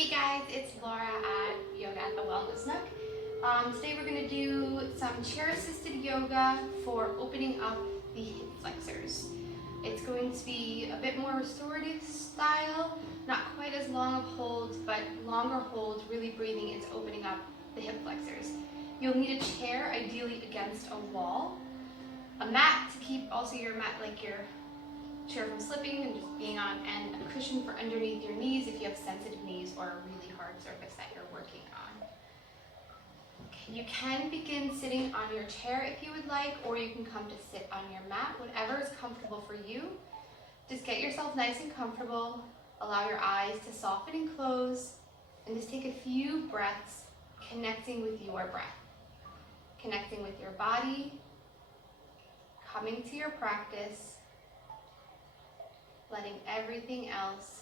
Hey guys, it's Laura at Yoga at the Wellness Nook. Today we're going to do some chair-assisted yoga for opening up the hip flexors. It's going to be a bit more restorative style, not quite as long of holds, but longer holds, really breathing into opening up the hip flexors. You'll need a chair, ideally against a wall, a mat to keep also your mat, like your chair from slipping and just being on, and a cushion for underneath your knees if you have sensitive knees or a really hard surface that you're working on. Okay, you can begin sitting on your chair if you would like, or you can come to sit on your mat, whatever is comfortable for you. Just get yourself nice and comfortable, allow your eyes to soften and close, and just take a few breaths connecting with your breath, connecting with your body, coming to your practice, letting everything else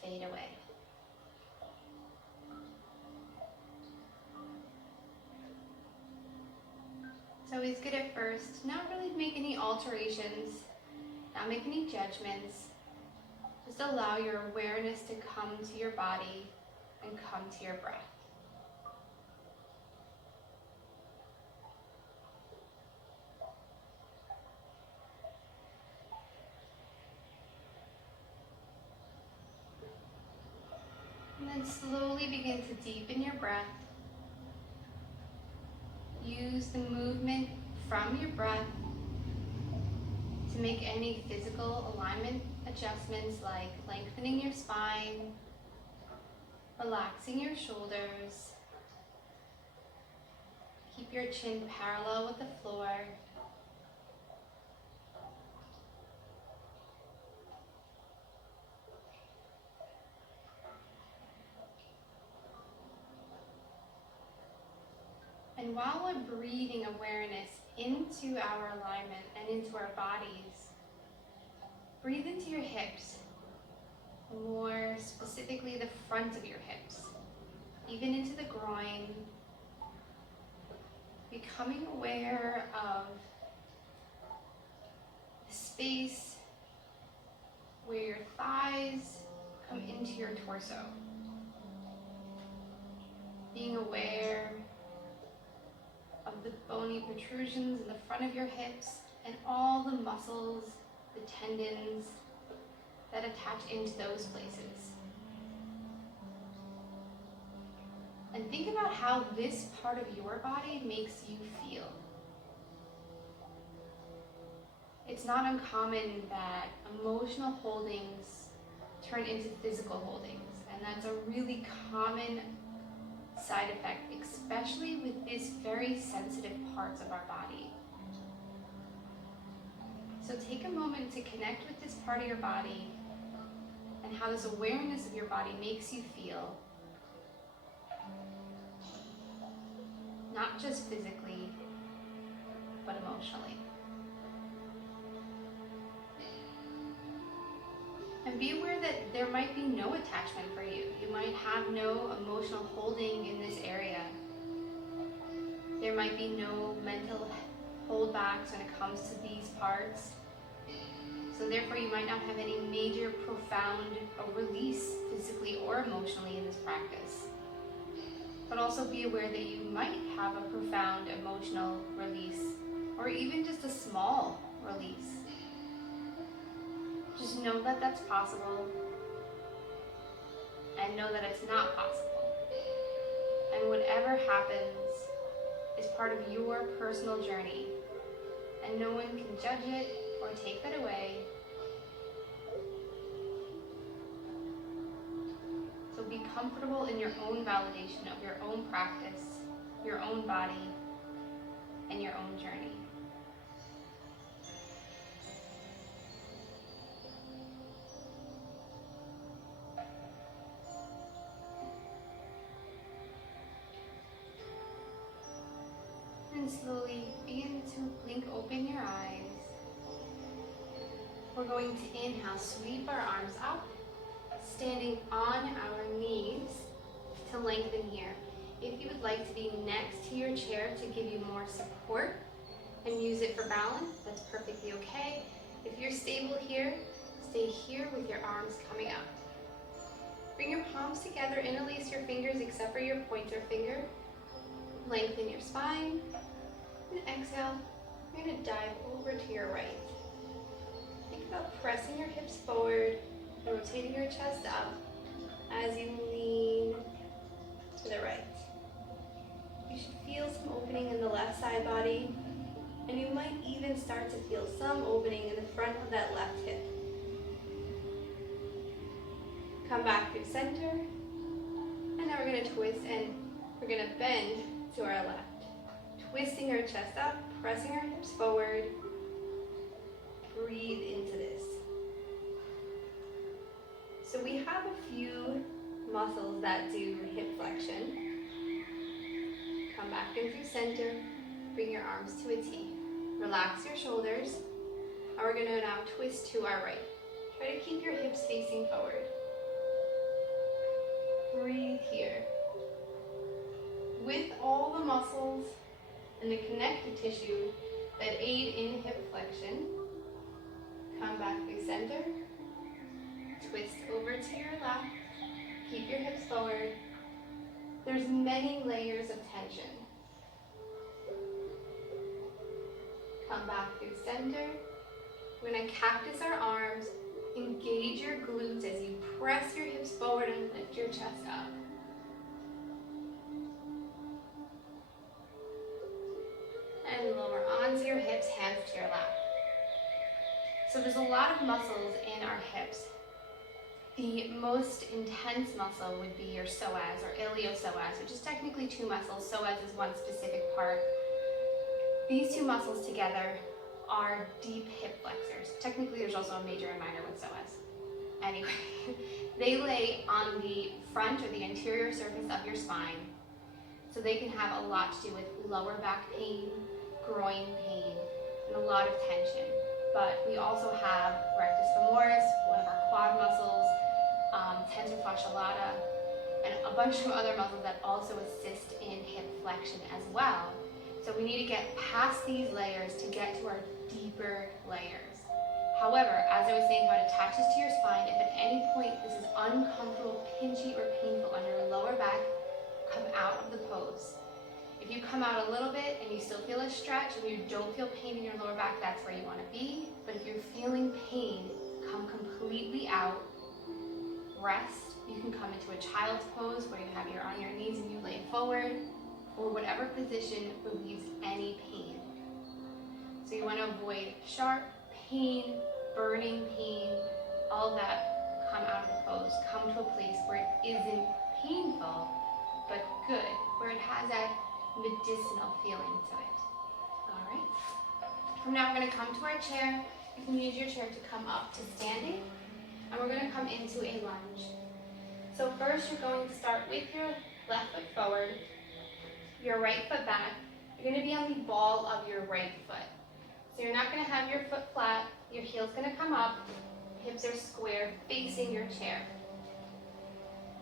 fade away. It's always good at first, not really make any alterations, not make any judgments. Just allow your awareness to come to your body and come to your breath. And then slowly begin to deepen your breath. Use the movement from your breath to make any physical alignment adjustments, like lengthening your spine, relaxing your shoulders. Keep your chin parallel with the floor. And while we're breathing awareness into our alignment and into our bodies, breathe into your hips, more specifically the front of your hips, even into the groin, becoming aware of the space where your thighs come into your torso. Being aware of the bony protrusions in the front of your hips and all the muscles, the tendons that attach into those places. And think about how this part of your body makes you feel. It's not uncommon that emotional holdings turn into physical holdings, and that's a really common side effect, especially with these very sensitive parts of our body. So take a moment to connect with this part of your body and how this awareness of your body makes you feel, not just physically, but emotionally. And be aware that there might be no attachment for you. You might have no emotional holding in this area. There might be no mental holdbacks when it comes to these parts. So therefore you might not have any major profound release physically or emotionally in this practice. But also be aware that you might have a profound emotional release, or even just a small release. Just know that that's possible, and know that it's not possible. And whatever happens is part of your personal journey, and no one can judge it or take that away. So be comfortable in your own validation of your own practice, your own body, and your own journey. And slowly begin to blink open your eyes. We're going to inhale, sweep our arms up, standing on our knees to lengthen here. If you would like to be next to your chair to give you more support and use it for balance, that's perfectly okay. If you're stable here, stay here with your arms coming up. Bring your palms together, interlace your fingers except for your pointer finger. Lengthen your spine. And exhale, you're going to dive over to your right. Think about pressing your hips forward, rotating your chest up as you lean to the right. You should feel some opening in the left side body, and you might even start to feel some opening in the front of that left hip. Come back through center, and now we're going to twist and we're going to bend to our left. Twisting our chest up, pressing our hips forward. Breathe into this. So we have a few muscles that do hip flexion. Come back in through center, bring your arms to a T. Relax your shoulders, and we're going to now twist to our right. Try to keep your hips facing forward. Breathe here. With all the muscles and the connective tissue that aid in hip flexion, come back through center, twist over to your left, keep your hips forward. There's many layers of tension. Come back through center. We're going to cactus our arms, engage your glutes as you press your hips forward and lift your chest up. And lower onto your hips, hands to your lap. So there's a lot of muscles in our hips. The most intense muscle would be your psoas or iliopsoas, which is technically two muscles. Psoas is one specific part. These two muscles together are deep hip flexors. Technically, there's also a major and minor with psoas. Anyway, they lay on the front or the anterior surface of your spine. So they can have a lot to do with lower back pain, groin pain, and a lot of tension. But we also have rectus femoris, one of our quad muscles, tensor fasciae lata, and a bunch of other muscles that also assist in hip flexion as well. So we need to get past these layers to get to our deeper layers. However, as I was saying, how it attaches to your spine, if at any point this is uncomfortable, pinchy, or painful on your lower back, come out of the pose. If you come out a little bit and you still feel a stretch and you don't feel pain in your lower back, that's where you want to be. But if you're feeling pain, come completely out. Rest. You can come into a child's pose where you have your on your knees and you lay forward, or whatever position relieves any pain. So you want to avoid sharp pain, burning pain, all that. Come out of the pose. Come to a place where it isn't painful, but good, where it has that medicinal feeling to it. All right. From now, we're going to come to our chair. You can use your chair to come up to standing, and we're going to come into a lunge. So first, you're going to start with your left foot forward, your right foot back. You're going to be on the ball of your right foot. So you're not going to have your foot flat. Your heel's going to come up. Hips are square, facing your chair.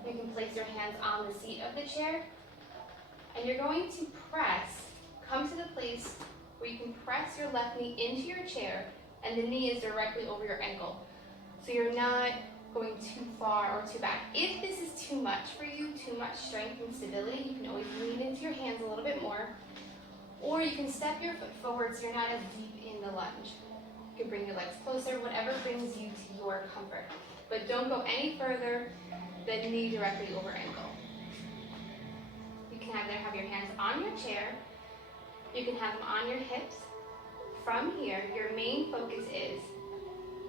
You can place your hands on the seat of the chair, and you're going to press, come to the place where you can press your left knee into your chair, and the knee is directly over your ankle. So you're not going too far or too back. If this is too much for you, too much strength and stability, you can always lean into your hands a little bit more, or you can step your foot forward so you're not as deep in the lunge. You can bring your legs closer, whatever brings you to your comfort. But don't go any further than knee directly over ankle. You can either have your hands on your chair, you can have them on your hips. From here, your main focus is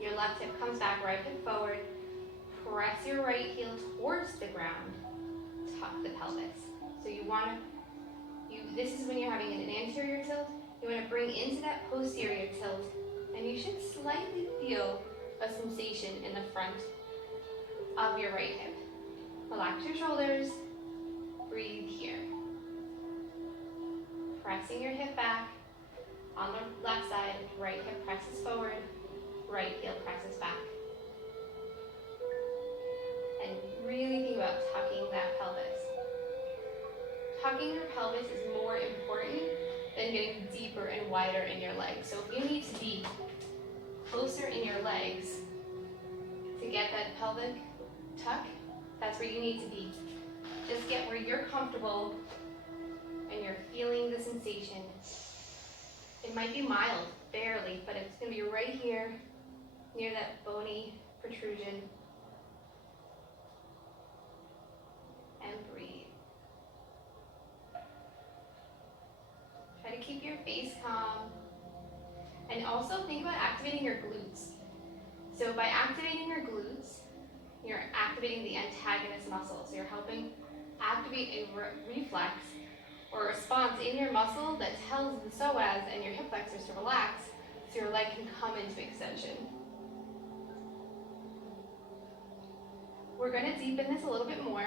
your left hip comes back, right hip forward, press your right heel towards the ground, tuck the pelvis. So you want to, this is when you're having an anterior tilt, you want to bring into that posterior tilt, and you should slightly feel a sensation in the front of your right hip. Relax your shoulders, breathe here. Pressing your hip back, on the left side, right hip presses forward, right heel presses back. And really think about tucking that pelvis. Tucking your pelvis is more important than getting deeper and wider in your legs. So if you need to be closer in your legs to get that pelvic tuck, That's where you need to be. Just get where you're comfortable and you're feeling the sensation. It might be mild, barely, but it's going to be right here near that bony protrusion. And breathe. Try to keep your face calm. And also think about activating your glutes. So by activating your glutes, you're activating the antagonist muscle. So you're helping activate a reflex or response in your muscle that tells the psoas and your hip flexors to relax so your leg can come into extension. We're going to deepen this a little bit more.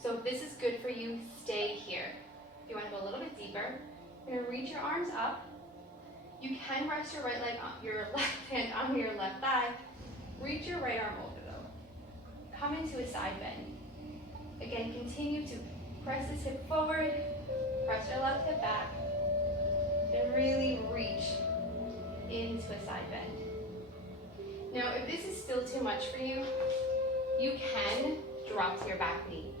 So if this is good for you, stay here. If you want to go a little bit deeper, you're going to reach your arms up. You can rest your right leg on your left hand on your left thigh. Reach your right arm over though. Come into a side bend. Again, continue to press this hip forward, press your left hip back, and really reach into a side bend. Now, if this is still too much for you, you can drop to your back knee.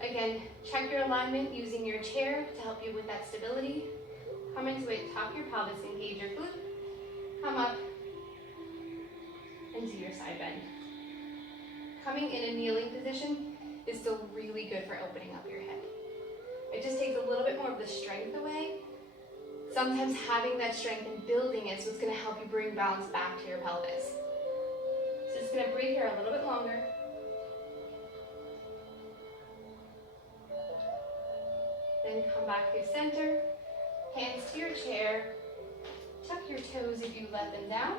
Again, check your alignment using your chair to help you with that stability. Come into it, top your pelvis, engage your glute. Come up and do your side bend. Coming in a kneeling position is still really good for opening up your head. It just takes a little bit more of the strength away. Sometimes having that strength and building it is what's going to help you bring balance back to your pelvis. So just going to breathe here a little bit longer. Then come back to center, hands to your chair, tuck your toes if you let them down.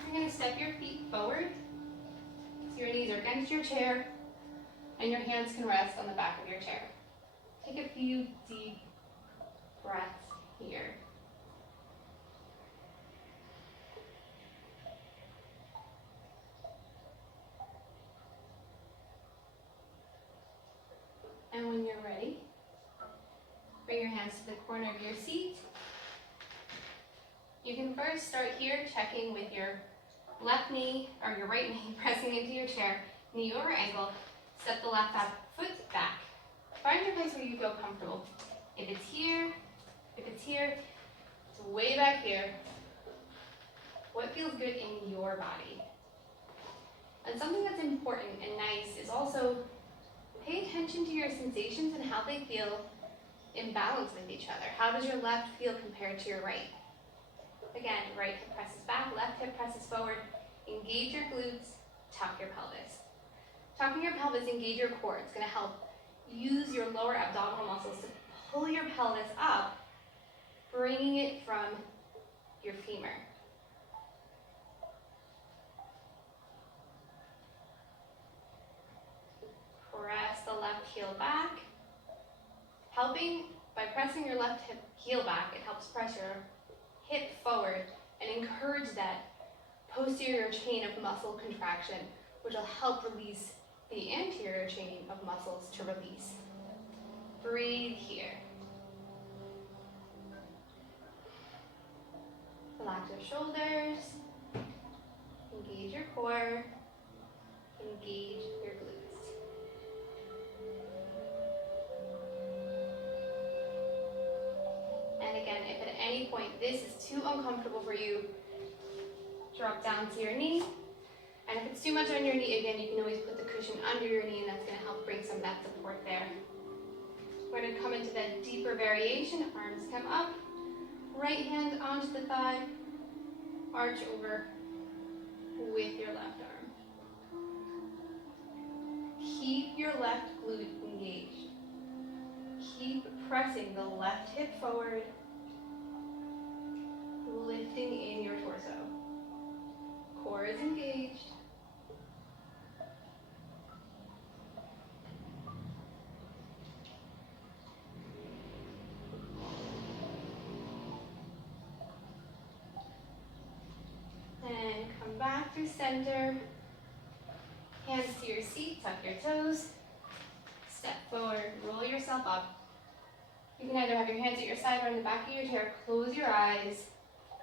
You're going to step your feet forward, so your knees are against your chair, and your hands can rest on the back of your chair. Take a few deep breaths here. And when you're ready, bring your hands to the corner of your seat. You can first start here checking with your left knee or your right knee pressing into your chair, knee over ankle. Step the left foot back. Find your place where you feel comfortable. If it's here, it's way back here. What feels good in your body? And something that's important and nice is also pay attention to your sensations and how they feel in balance with each other. How does your left feel compared to your right? Again, right hip presses back, left hip presses forward. Engage your glutes, tuck your pelvis. Tucking your pelvis, engage your core. It's going to help use your lower abdominal muscles to pull your pelvis up, bringing it from your femur. Press the left heel back. Helping by pressing your left hip heel back, it helps press your hip forward and encourage that posterior chain of muscle contraction, which will help release the anterior chain of muscles to release. Breathe here. Relax your shoulders. Engage your core. Engage your glutes. And again, if at any point this is too uncomfortable for you, drop down to your knee. And if it's too much on your knee, again, you can always put the cushion under your knee, and that's going to help bring some of that support there. We're going to come into that deeper variation. Arms come up. Right hand onto the thigh. Arch over with your left arm. Keep your left glute engaged. Keep pressing the left hip forward, lifting in your torso. Core is engaged. And come back to center. Hands to your seat, tuck your toes. Step forward, roll yourself up. You can either have your hands at your side or on the back of your chair. Close your eyes.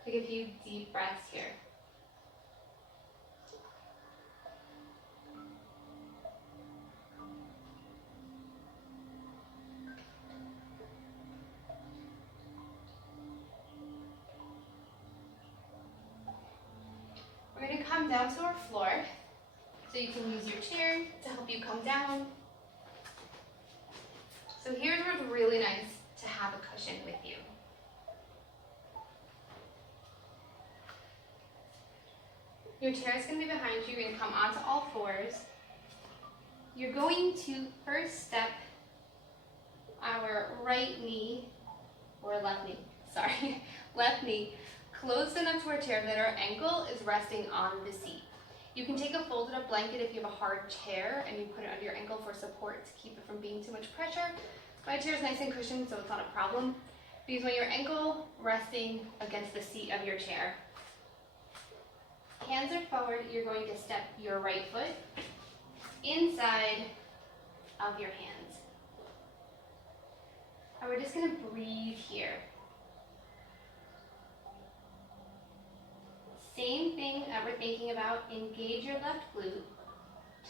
Take a few deep breaths here. come down to our floor. So you can use your chair to help you come down. So here's where it's really nice to have a cushion with you. Your chair is going to be behind you. You're going to come onto all fours. You're going to first step our right knee, or left knee, sorry, left knee, close enough to our chair that our ankle is resting on the seat. You can take a folded up blanket if you have a hard chair and you put it under your ankle for support to keep it from being too much pressure. My chair is nice and cushioned, so it's not a problem. But you want your ankle resting against the seat of your chair. Hands are forward. You're going to step your right foot inside of your hands. And we're just going to breathe here. Same thing that we're thinking about, engage your left glute,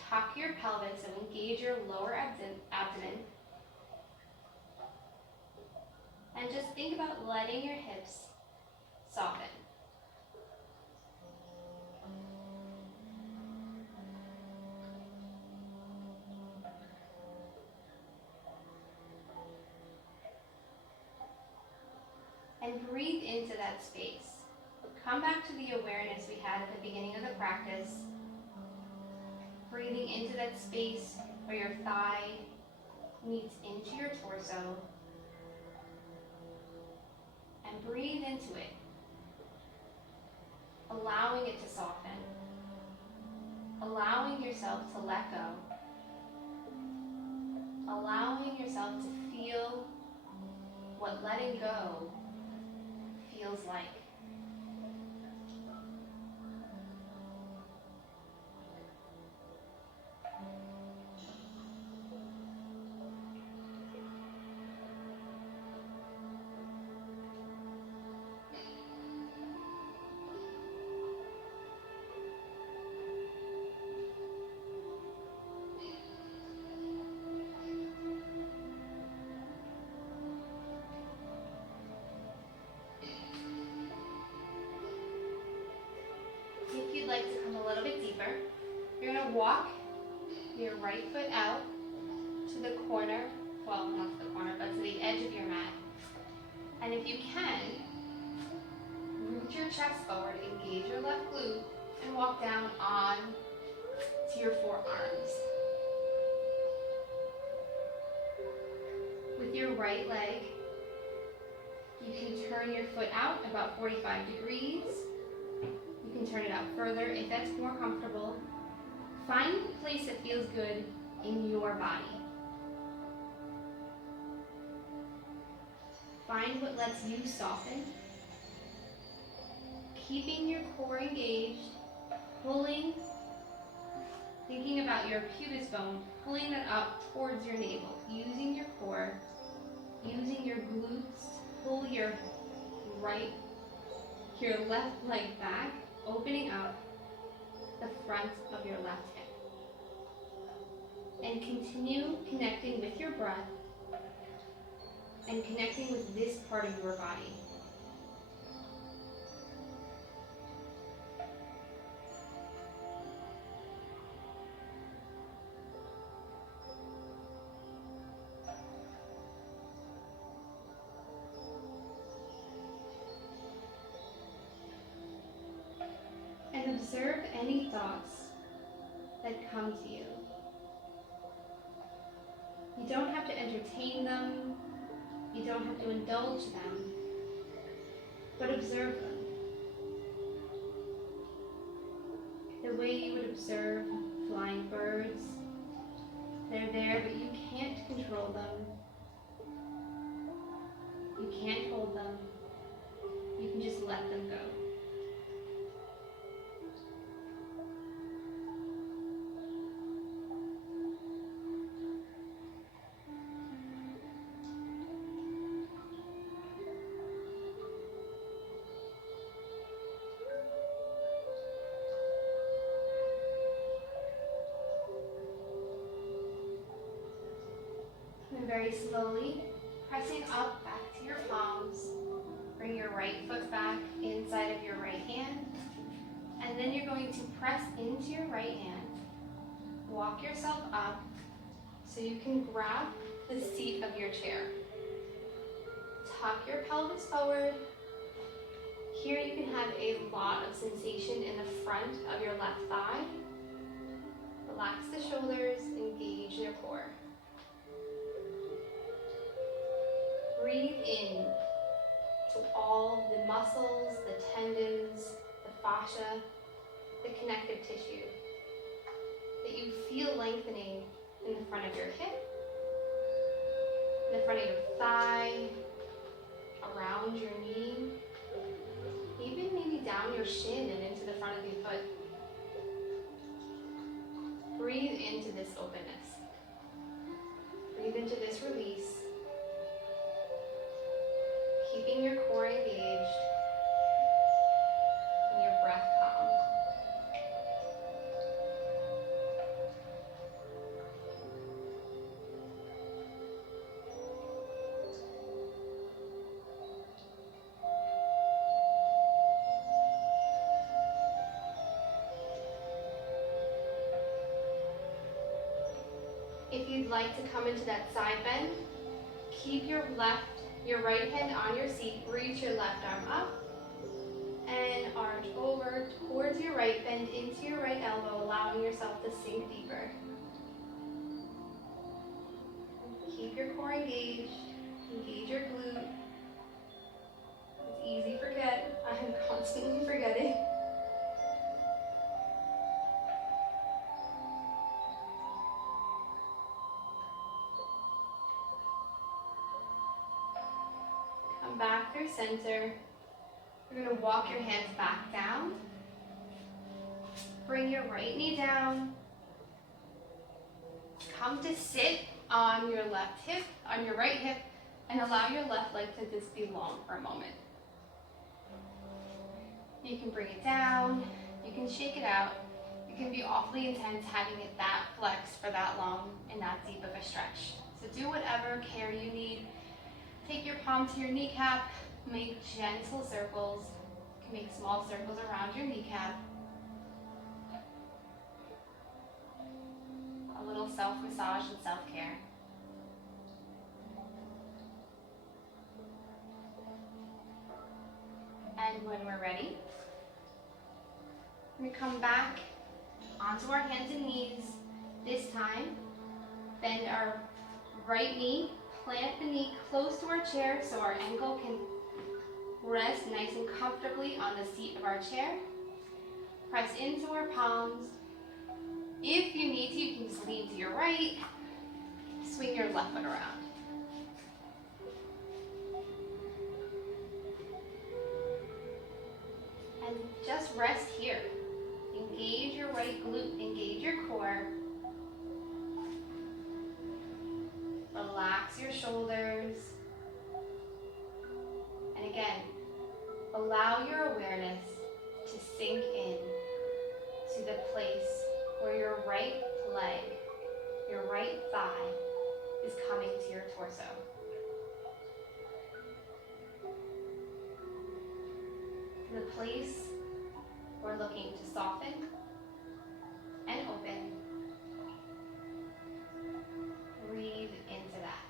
tuck your pelvis, so engage your lower abdomen. And just think about letting your hips soften. And breathe into that space. Come back to the awareness we had at the beginning of the practice. Breathing into that space where your thigh meets into your torso. And breathe into it. Allowing it to soften. Allowing yourself to let go. Allowing yourself to feel what letting go feels like. Like to come a little bit deeper. You're going to walk your right foot out to the corner, well, not to the corner, but to the edge of your mat. And if you can, root your chest forward, engage your left glute, and walk down on to your forearms. With your right leg, you can turn your foot out about 45 degrees. You can turn it out further if that's more comfortable. Find a place that feels good in your body. Find what lets you soften. Keeping your core engaged, pulling, thinking about your pubis bone, pulling that up towards your navel, using your core, using your glutes to pull your left leg back, opening up the front of your left hip. And continue connecting with your breath and connecting with this part of your body. And observe any thoughts that come to you. You don't have to entertain them. You don't have to indulge them, but observe them. The way you would observe flying birds. They're there, but you can't control them. You can't hold them. You can just let them go. And very slowly, pressing up back to your palms, bring your right foot back inside of your right hand, and And then you're going to press into your right hand, walk yourself up so you can grab the seat of your chair. Tuck your pelvis forward. Here you can have a lot of sensation in the front of your left thigh. Relax the shoulders, engage your core. Breathe in to all the muscles, the tendons, the fascia, the connective tissue that you feel lengthening in the front of your hip, in the front of your thigh, around your knee, even maybe down your shin and into the front of your foot. Breathe into this openness. Breathe into this release, keeping your core engaged and your breath calm. If you'd like to come into that side bend, keep your right hand on your seat, reach your left arm up, and arch over towards your right, bend into your right elbow, allowing yourself to sink deeper. Keep your core engaged, engage your glute. It's easy to forget, I'm constantly forgetting. Back through center. You're going to walk your hands back down. Bring your right knee down. Come to sit on your left hip, on your right hip, and allow your left leg to just be long for a moment. You can bring it down. You can shake it out. It can be awfully intense having it that flexed for that long and that deep of a stretch. So do whatever care you need. Take your palm to your kneecap, make gentle circles. You can make small circles around your kneecap. A little self-massage and self-care. And when we're ready, we come back onto our hands and knees. This time, bend our right knee. Plant the knee close to our chair so our ankle can rest nice and comfortably on the seat of our chair. Press into our palms. If you need to, you can just lean to your right. Swing your left foot around. And just rest here. Engage your right glute, engage your core. Relax your shoulders. And again, allow your awareness to sink in to the place where your right leg, your right thigh is coming to your torso. The place we're looking to soften and open. Breathe into that.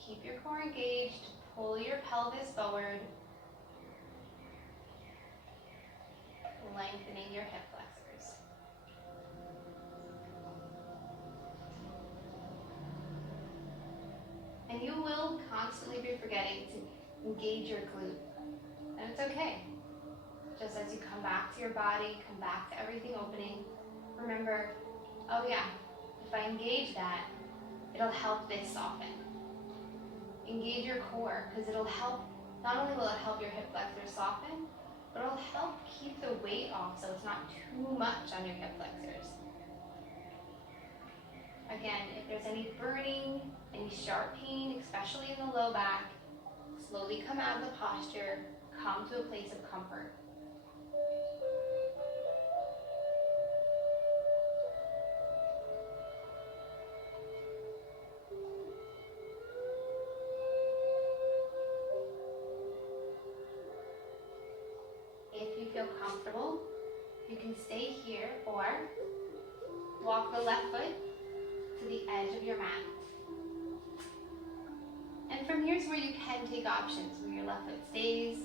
Keep your core engaged. Pull your pelvis forward. Lengthening your hip flexors. And you will constantly be forgetting to engage your glute. And it's okay. Just as you come back to your body, come back to everything opening, remember, oh yeah, if I engage that, it'll help this soften. Engage your core, because it'll help, not only will it help your hip flexors soften, but it'll help keep the weight off so it's not too much on your hip flexors. Again, if there's any burning, any sharp pain, especially in the low back, slowly come out of the posture, come to a place of comfort. can stay here or walk the left foot to the edge of your mat. And from here's where you can take options, where your left foot stays,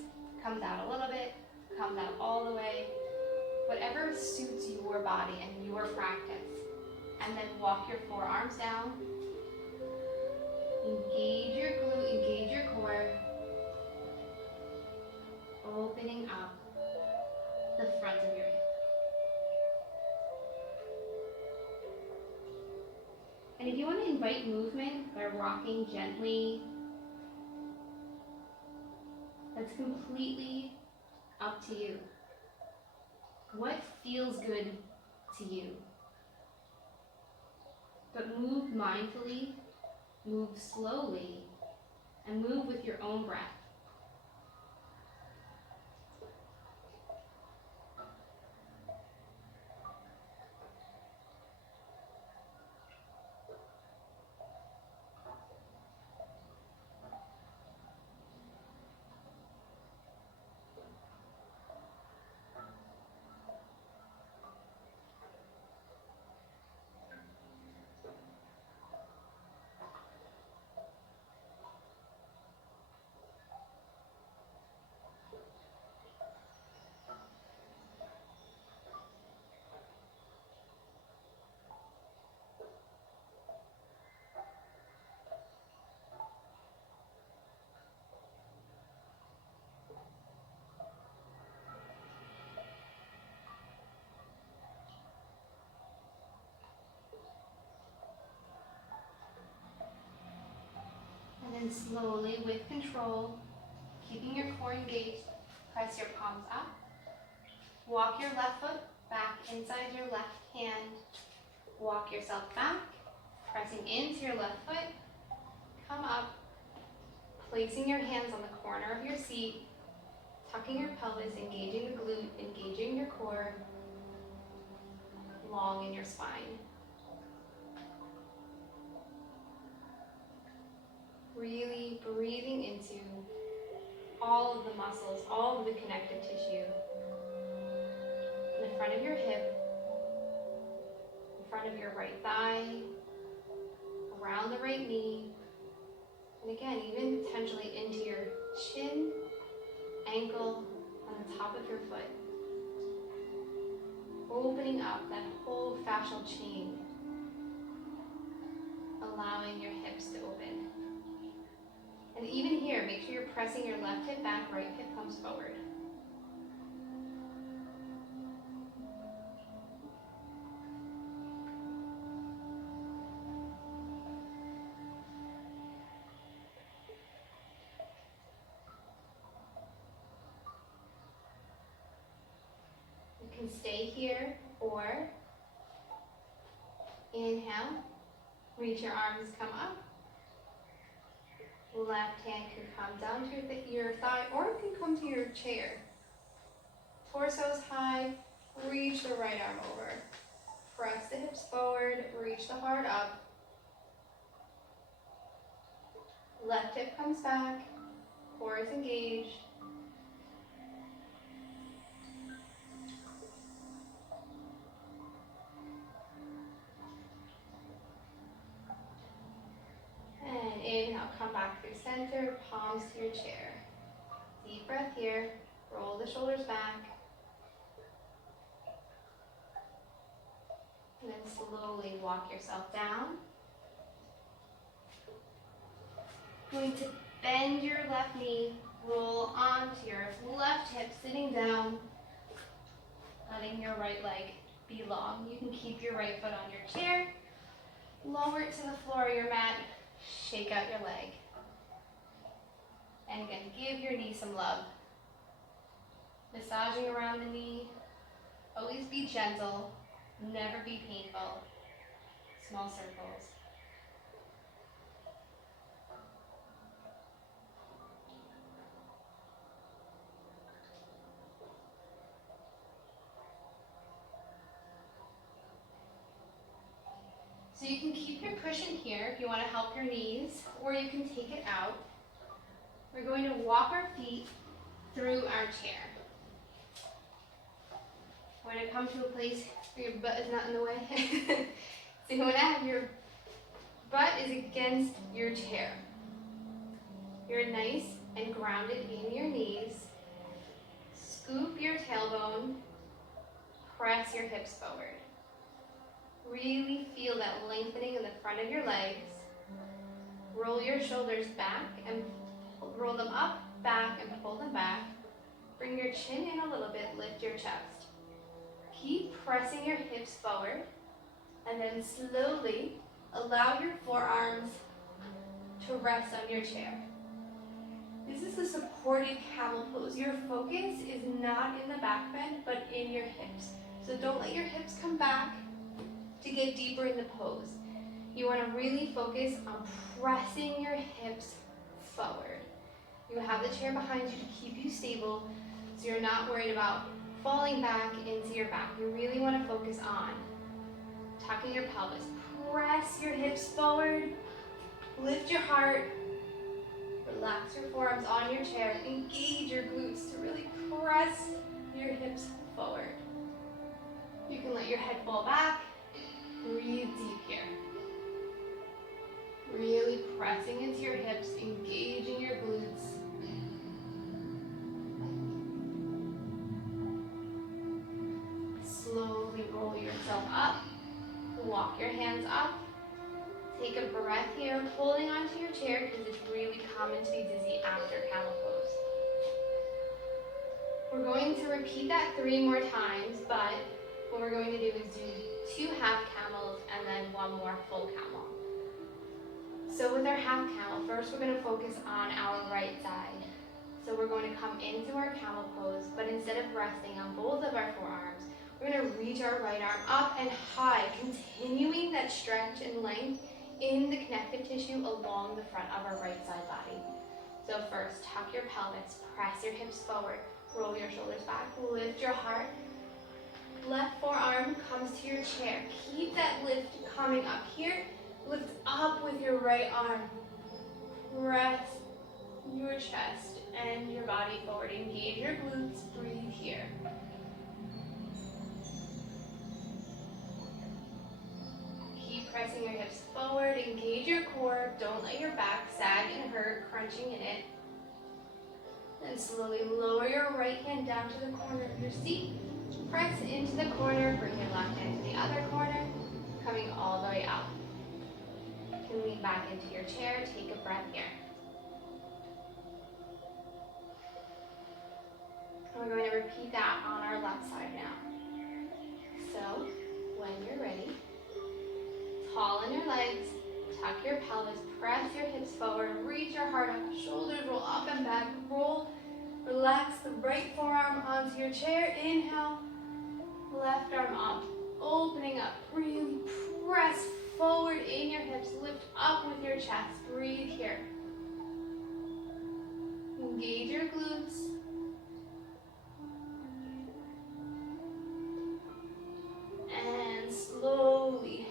comes out a little bit, comes out all the way, whatever suits your body and your practice. And then walk your forearms down. Engage your glute, engage your core. Opening up the front of your hip. And if you want to invite movement by rocking gently, that's completely up to you. What feels good to you? But move mindfully, move slowly, and move with your own breath. And then slowly, with control, keeping your core engaged, press your palms up. Walk your left foot back inside your left hand. Walk yourself back, pressing into your left foot. Come up, placing your hands on the corner of your seat, tucking your pelvis, engaging the glute, engaging your core, long in your spine. Really breathing into all of the muscles, all of the connective tissue. In the front of your hip, in front of your right thigh, around the right knee, and again, even potentially into your chin, ankle, on the top of your foot. Opening up that whole fascial chain, allowing your hips to open. And even here, make sure you're pressing your left hip back, right hip comes forward. You can stay here or inhale, reach your arms, come up. Left hand can come down to your thigh or it can come to your chair. Torso's high, reach the right arm over. Press the hips forward, reach the heart up. Left hip comes back, core is engaged. And inhale, come back through center, palms to your chair. Deep breath here, roll the shoulders back. And then slowly walk yourself down. Going to bend your left knee, roll onto your left hip, sitting down, letting your right leg be long. You can keep your right foot on your chair, lower it to the floor of your mat, shake out your leg. And again, give your knee some love. Massaging around the knee, always be gentle, never be painful. Small circles. So you can keep your cushion here if you want to help your knees, or you can take it out. We're going to walk our feet through our chair. We're going to come to a place where your butt is not in the way. So you want to have your butt is against your chair. You're nice and grounded in your knees. Scoop your tailbone. Press your hips forward. Really feel that lengthening in the front of your legs. Roll your shoulders back and roll them up, back, and pull them back. Bring your chin in a little bit, lift your chest. Keep pressing your hips forward, and then slowly allow your forearms to rest on your chair. This is a supported camel pose. Your focus is not in the back bend, but in your hips. So don't let your hips come back to get deeper in the pose. You want to really focus on pressing your hips forward. You have the chair behind you to keep you stable, so you're not worried about falling back into your back. You really want to focus on tucking your pelvis. Press your hips forward. Lift your heart. Relax your forearms on your chair. Engage your glutes to really press your hips forward. You can let your head fall back. Breathe deep here. Really pressing into your hips, engaging your glutes. Slowly roll yourself up. Walk your hands up. Take a breath here, holding onto your chair because it's really common to be dizzy after camel pose. We're going to repeat that 3 more times, but what we're going to do is do 2 half camels and then 1 more full camel. So with our half camel, first we're going to focus on our right side. So we're going to come into our camel pose, but instead of resting on both of our forearms, we're going to reach our right arm up and high, continuing that stretch and length in the connective tissue along the front of our right side body. So first, tuck your pelvis, press your hips forward, roll your shoulders back, lift your heart. Left forearm comes to your chair. Keep that lift coming up here. Lift up with your right arm. Press your chest and your body forward. Engage your glutes. Breathe here. Keep pressing your hips forward. Engage your core. Don't let your back sag and hurt, crunching in it. And slowly lower your right hand down to the corner of your seat. Press into the corner. Bring your left hand to the other corner. Coming all the way up. You can lean back into your chair. Take a breath here. We're going to repeat that on our left side now. So, when you're ready, tall in your legs, tuck your pelvis, press your hips forward, reach your heart up, shoulders roll up and back, roll, relax the right forearm onto your chair, inhale, left arm up, opening up, really press forward in your hips, lift up with your chest, breathe here. Engage your glutes. And slowly,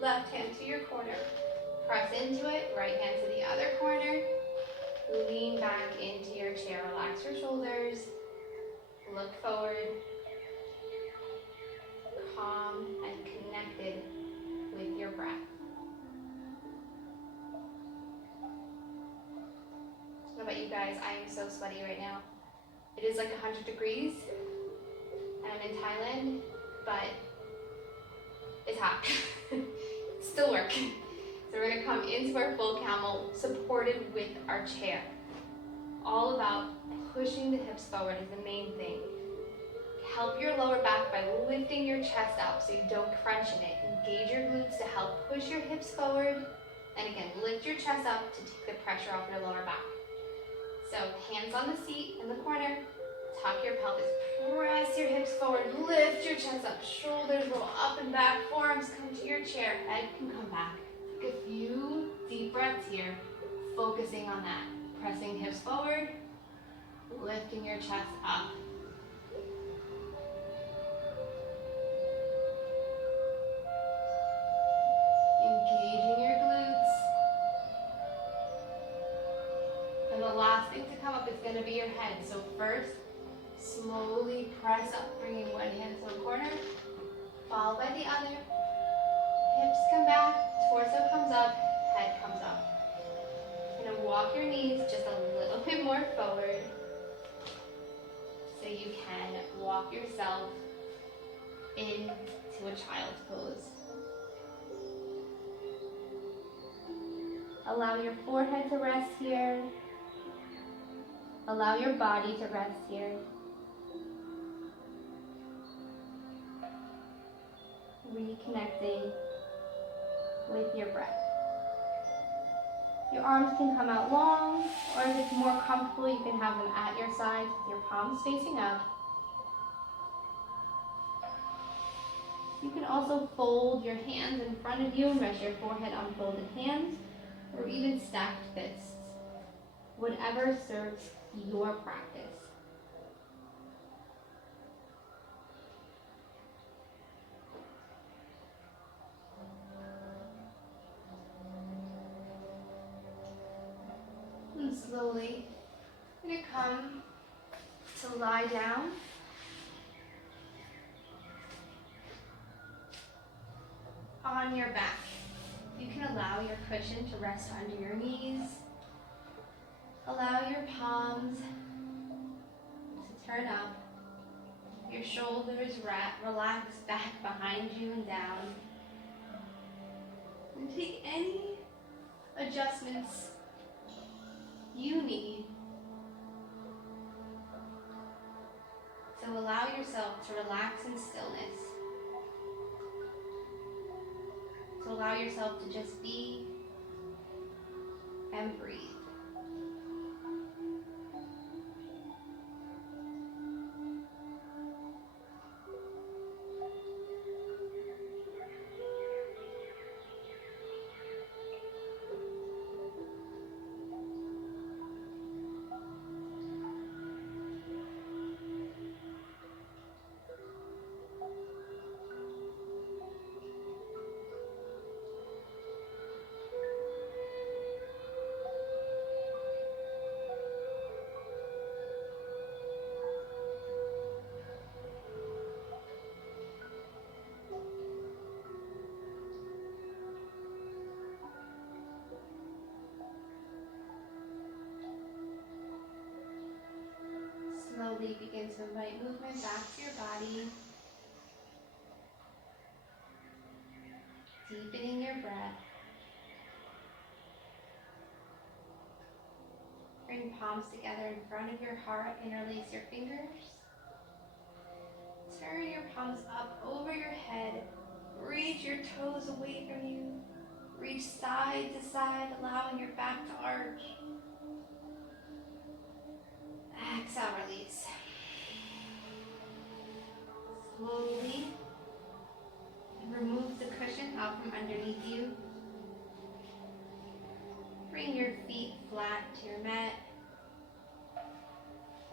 left hand to your corner. Press into it, right hand to the other corner. Lean back into your chair, relax your shoulders. Look forward. Calm and connected with your breath. What about you guys? I am so sweaty right now. It is like 100 degrees. I'm in Thailand, but it's hot. Still working. So we're going to come into our full camel supported with our chair. All about pushing the hips forward is the main thing. Help your lower back by lifting your chest up so you don't crunch in it. Engage your glutes to help push your hips forward. And again, lift your chest up to take the pressure off your lower back. So hands on the seat in the corner. Tuck your pelvis. Press your hips forward. Lift your chest up. Shoulders roll up and back. Forearms come to your chair. Head can come back. Take a few deep breaths here. Focusing on that. Pressing hips forward. Lifting your chest up. Engaging your glutes. And the last thing to come up is going to be your head. So first, Slowly press up, bringing one hand to the corner, followed by the other. Hips come back, torso comes up, head comes up. You're gonna walk your knees just a little bit more forward so you can walk yourself into a child's pose. Allow your forehead to rest here. Allow your body to rest here. Reconnecting with your breath. Your arms can come out long, or if it's more comfortable, you can have them at your sides with your palms facing up. You can also fold your hands in front of you and rest your forehead on folded hands, or even stacked fists. Whatever serves your practice. And slowly, you're going to come to lie down. On your back. You can allow your cushion to rest under your knees. Allow your palms to turn up. Your shoulders relax back behind you and down. And take any adjustments you need. So allow yourself to relax in stillness. To allow yourself to just be and breathe. Slowly begin to invite movement back to your body. Deepening your breath. Bring palms together in front of your heart. Interlace your fingers. Turn your palms up over your head. Reach your toes away from you. Reach side to side, allowing your back to arch. Exhale, release. Slowly remove the cushion out from underneath you. Bring your feet flat to your mat.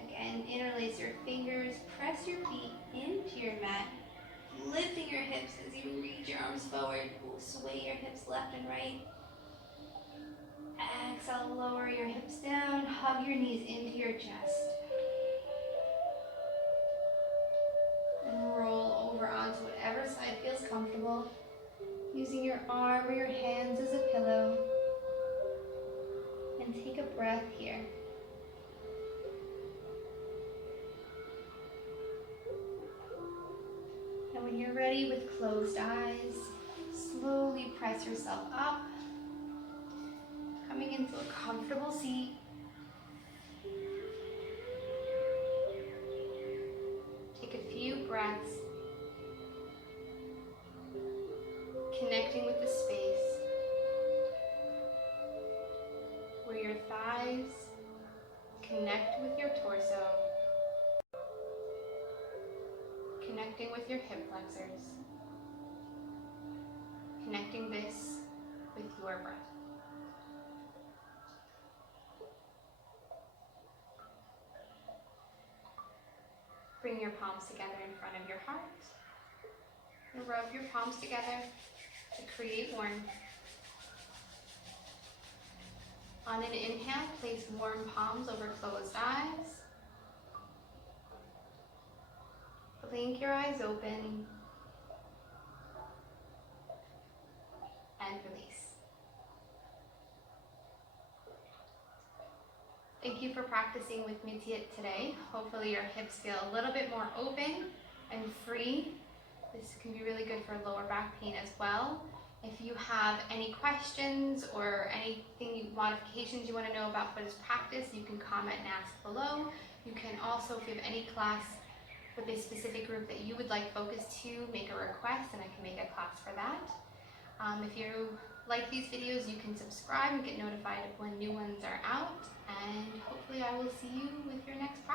Again, interlace your fingers. Press your feet into your mat. Lifting your hips as you reach your arms forward. Sway your hips left and right. Exhale, lower your hips down. Hug your knees into your chest. And roll over onto whatever side feels comfortable. Using your arm or your hands as a pillow. And take a breath here. And when you're ready with closed eyes, slowly press yourself up. Coming into a comfortable seat. Take a few breaths. Connecting with the space where your thighs connect with your torso. Connecting with your hip flexors. Connecting this with your breath. Bring your palms together in front of your heart. And rub your palms together to create warmth. On an inhale, place warm palms over closed eyes. Blink your eyes open and release. Thank you for practicing with me today. Hopefully your hips feel a little bit more open and free. This can be really good for lower back pain as well. If you have any questions or anything, modifications you want to know about for this practice, you can comment and ask below. You can also, if you have any class with a specific group that you would like focused to, make a request and I can make a class for that. If you like these videos, you can subscribe and get notified when new ones are out, and hopefully I will see you with your next